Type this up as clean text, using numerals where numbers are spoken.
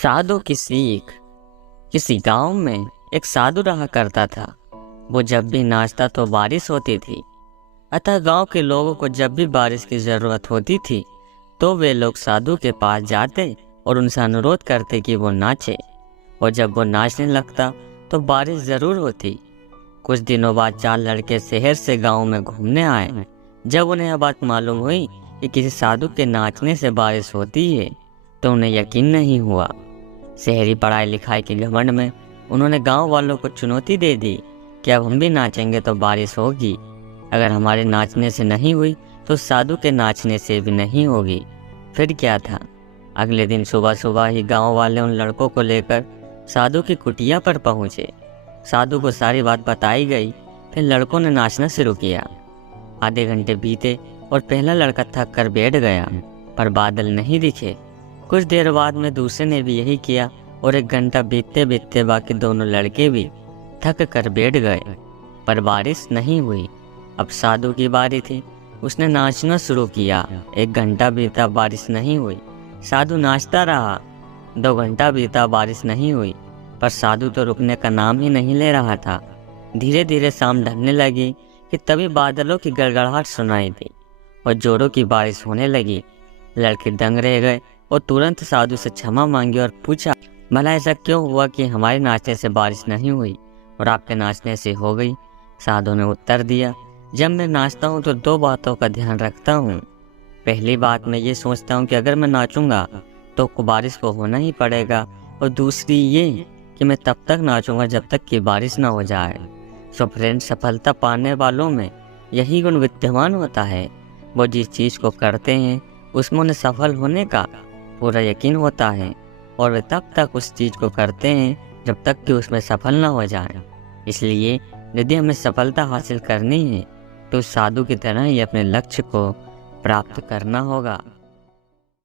साधु की सीख। किसी गांव में एक साधु रहा करता था। वो जब भी नाचता तो बारिश होती थी। अतः गांव के लोगों को जब भी बारिश की जरूरत होती थी तो वे लोग साधु के पास जाते और उनसे अनुरोध करते कि वो नाचे। और जब वो नाचने लगता तो बारिश जरूर होती। कुछ दिनों बाद 4 लड़के शहर से गांव में घूमने आए। जब उन्हें यह बात मालूम हुई कि किसी साधु के नाचने से बारिश होती है तो उन्हें यकीन नहीं हुआ। शहरी पढ़ाई लिखाई के घमंड में उन्होंने गांव वालों को चुनौती दे दी कि अब हम भी नाचेंगे तो बारिश होगी। अगर हमारे नाचने से नहीं हुई तो साधु के नाचने से भी नहीं होगी। फिर क्या था, अगले दिन सुबह सुबह ही गांव वाले उन लड़कों को लेकर साधु की कुटिया पर पहुंचे। साधु को सारी बात बताई गई। फिर लड़कों ने नाचना शुरू किया। आधे घंटे बीते और पहला लड़का थक कर बैठ गया, पर बादल नहीं दिखे। कुछ देर बाद में दूसरे ने भी यही किया और 1 घंटा बीतते बीतते बाकी दोनों लड़के भी थक कर बैठ गए, पर बारिश नहीं हुई। अब साधु की बारी थी। उसने नाचना शुरू किया। 1 घंटा बीता, बारिश नहीं हुई। साधु नाचता रहा। 2 घंटा बीता, बारिश नहीं हुई, पर साधु तो रुकने का नाम ही नहीं ले रहा था। धीरे धीरे शाम ढलने लगी कि तभी बादलों की गड़गड़ाहट सुनाई दी और जोरों की बारिश होने लगी। लड़के दंग रह गए और तुरंत साधु से क्षमा मांगी और पूछा, भला ऐसा क्यों हुआ कि हमारे नाचने से बारिश नहीं हुई और आपके नाचने से हो गई? साधु ने उत्तर दिया, जब मैं नाचता हूँ तो 2 बातों का ध्यान रखता हूँ। पहली बात, मैं ये सोचता हूँ कि अगर मैं नाचूंगा तो बारिश को होना ही पड़ेगा, और दूसरी ये कि मैं तब तक नाचूंगा जब तक कि बारिश ना हो जाए। सो फ्रेंड, सफलता पाने वालों में यही गुण विद्यमान होता है। वो जिस चीज़ को करते हैं उसमें उन्हें सफल होने का पूरा यकीन होता है, और वे तब तक उस चीज़ को करते हैं जब तक कि उसमें सफल ना हो जाए। इसलिए यदि हमें सफलता हासिल करनी है तो साधु की तरह ही अपने लक्ष्य को प्राप्त करना होगा।